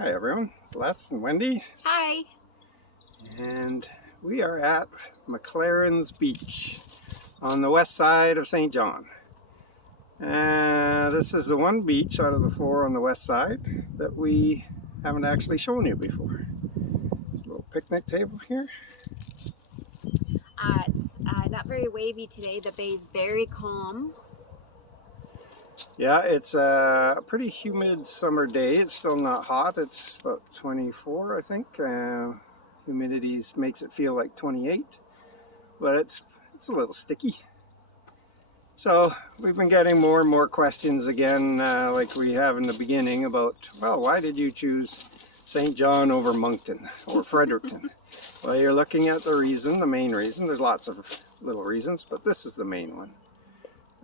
Hi everyone, it's Les and Wendy. Hi. And we are at McLarens Beach on the west side of St. John. This is the one beach out of the four on the west side that we haven't actually shown you before. There's a little picnic table here. It's not very wavy today. The bay's very calm. Yeah, it's a pretty humid summer day. It's still not hot. It's about 24, I think. Humidity makes it feel like 28, but it's a little sticky. So we've been getting more and more questions again, like we have in the beginning about, well, why did you choose St. John over Moncton or Fredericton? Well, you're looking at the reason, the main reason. There's lots of little reasons, but this is the main one,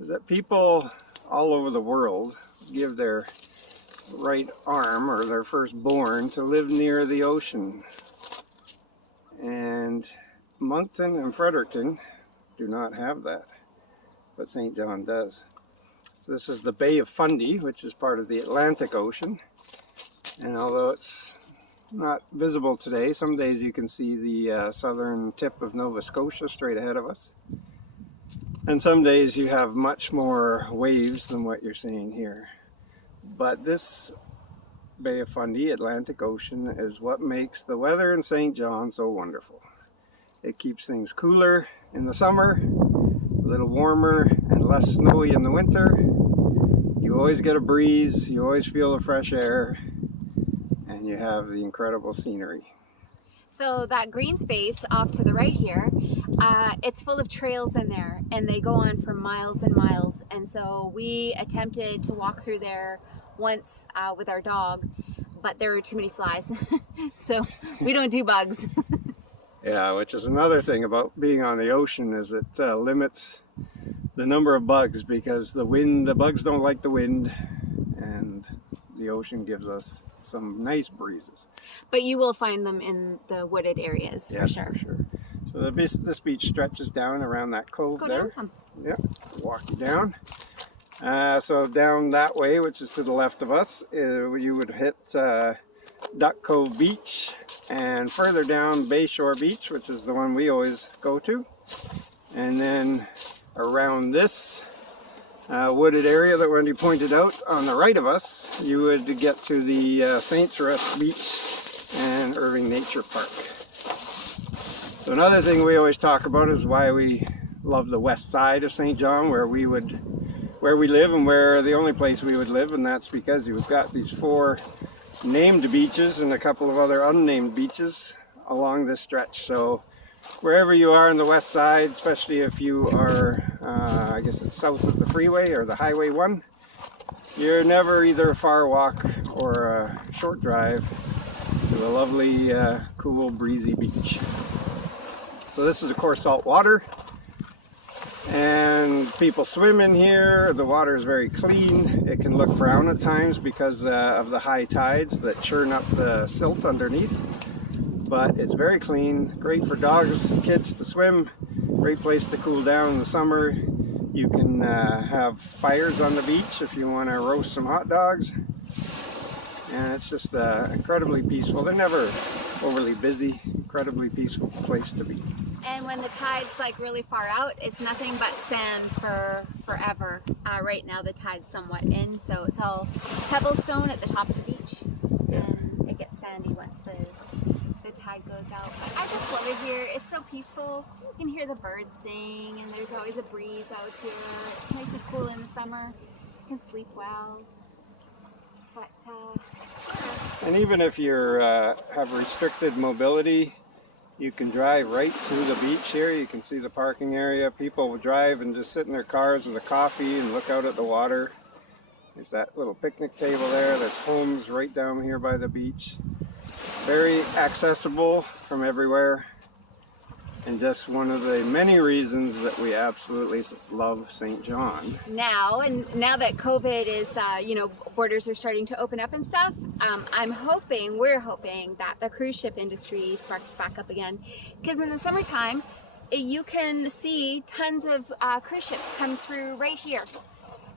is that people all over the world give their right arm or their firstborn to live near the ocean. And Moncton and Fredericton do not have that, but St. John does. So this is the Bay of Fundy, which is part of the Atlantic Ocean. And although it's not visible today, some days you can see the southern tip of Nova Scotia straight ahead of us. And some days you have much more waves than what you're seeing here. But this Bay of Fundy, Atlantic Ocean, is what makes the weather in St. John so wonderful. It keeps things cooler in the summer, a little warmer and less snowy in the winter. You always get a breeze, you always feel the fresh air, and you have the incredible scenery. So that green space off to the right here, it's full of trails in there, and they go on for miles and miles. And so we attempted to walk through there once with our dog, but there were too many flies. So we don't do bugs. Yeah, which is another thing about being on the ocean, is it limits the number of bugs, because the bugs don't like the wind, and the ocean gives us some nice breezes. But you will find them in the wooded areas, yes, for sure. For sure. So this beach stretches down around that cove. Let's go there. down some. Yep, walk you down. So down that way, which is to the left of us, you would hit Duck Cove Beach, and further down Bayshore Beach, which is the one we always go to. And then around this wooded area that Wendy pointed out on the right of us, you would get to the Saints Rest Beach and Irving Nature Park. So another thing we always talk about is why we love the west side of St. John, where we live and where the only place we would live, and that's because you've got these four named beaches and a couple of other unnamed beaches along this stretch. So wherever you are on the west side, especially if you are, I guess it's south of the freeway or the Highway 1, you're never either a far walk or a short drive to a lovely, cool, breezy beach. So this is, of course, salt water, and people swim in here. The water is very clean. It can look brown at times because of the high tides that churn up the silt underneath. But it's very clean, great for dogs and kids to swim, great place to cool down in the summer. You can have fires on the beach if you want to roast some hot dogs. And it's just incredibly peaceful. They're never overly busy, incredibly peaceful place to be. And when the tide's like really far out, it's nothing but sand for forever. Right now the tide's somewhat in, so it's all pebble stone at the top of the beach. Yeah. And it gets sandy once the tide goes out. But I just love it here. It's so peaceful. You can hear the birds sing, and there's always a breeze out here. It's nice and cool in the summer. You can sleep well. But and even if you have restricted mobility, you can drive right to the beach here. You can see the parking area. People will drive and just sit in their cars with a coffee and look out at the water. There's that little picnic table there. There's homes right down here by the beach. Very accessible from everywhere, and just one of the many reasons that we absolutely love St. John. now that COVID is, borders are starting to open up and stuff, we're hoping that the cruise ship industry sparks back up again, because in the summertime you can see tons of cruise ships come through right here,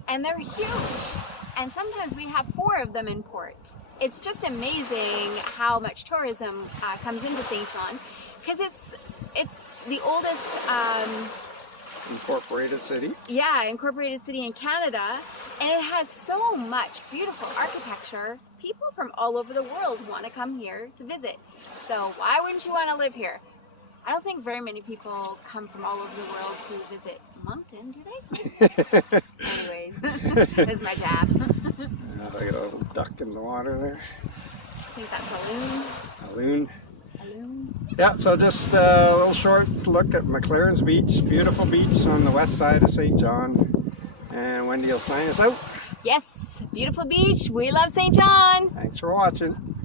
and they're huge. and sometimes we have 4 of them in port. It's just amazing how much tourism comes into St. John, because it's the oldest Incorporated city. incorporated city in Canada, and it has so much beautiful architecture. People from all over the world want to come here to visit. So why wouldn't you want to live here? I don't think very many people come from all over the world to visit Moncton, do they? Anyways, there's my jab. Look at a little duck in the water there. I think that's a loon. A loon. A loon. Yeah, so just a little short look at McLarens Beach. Beautiful beach on the west side of St. John. And Wendy will sign us out. Yes, beautiful beach. We love St. John. Thanks for watching.